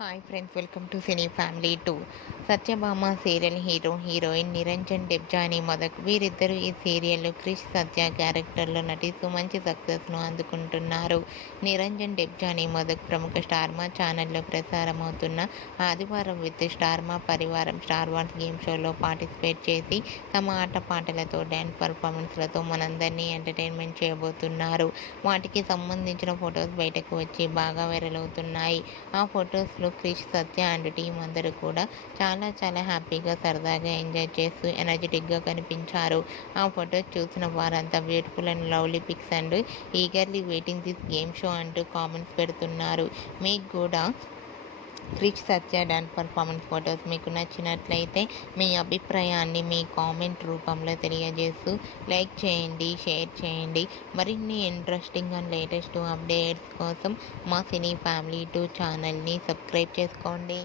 Hi friends, welcome to cine family 2. Satyabhama serial hero heroine Niranjan Debjani Modak వీరిద్దరూ ఈ సీరియల్లో క్రిష్ సత్య క్యారెక్టర్లో నటిస్తూ మంచి సక్సెస్ను అందుకుంటున్నారు. నిరంజన్ డెబ్జానీ మొదక్ ప్రముఖ స్టార్మా ఛానల్లో ప్రసారమవుతున్న ఆదివారం విత్ స్టార్మా పరివారం స్టార్ వార్స్ గేమ్ షోలో పార్టిసిపేట్ చేసి తమ ఆటపాటలతో డ్యాన్స్ పర్ఫార్మెన్స్లతో మనందరినీ ఎంటర్టైన్మెంట్ చేయబోతున్నారు. వాటికి సంబంధించిన ఫొటోస్ బయటకు వచ్చి బాగా వైరల్ అవుతున్నాయి. ఆ ఫొటోస్లో క్రిష్ సత్య అండ్ టీం అందరూ కూడా చాలా హ్యాపీగా సరదాగా ఎంజాయ్ చేస్తూ ఎనర్జెటిక్గా కనిపించారు. ఆ ఫొటోస్ చూసిన వారంతా beautiful and lovely pics and eagerly waiting this game show అంటూ కామెంట్స్ పెడుతున్నారు. మీకు కూడా Krish Satya dance performance photos మీకు నచ్చినట్లయితే మీ అభిప్రాయాన్ని మీ కామెంట్ రూపంలో తెలియజేస్తూ లైక్ చేయండి, షేర్ చేయండి. మరిన్ని ఇంట్రెస్టింగ్ అండ్ లేటెస్ట్ అప్డేట్స్ కోసం మా సినీ ఫ్యామిలీ 2 ఛానల్ని సబ్స్క్రైబ్ చేసుకోండి.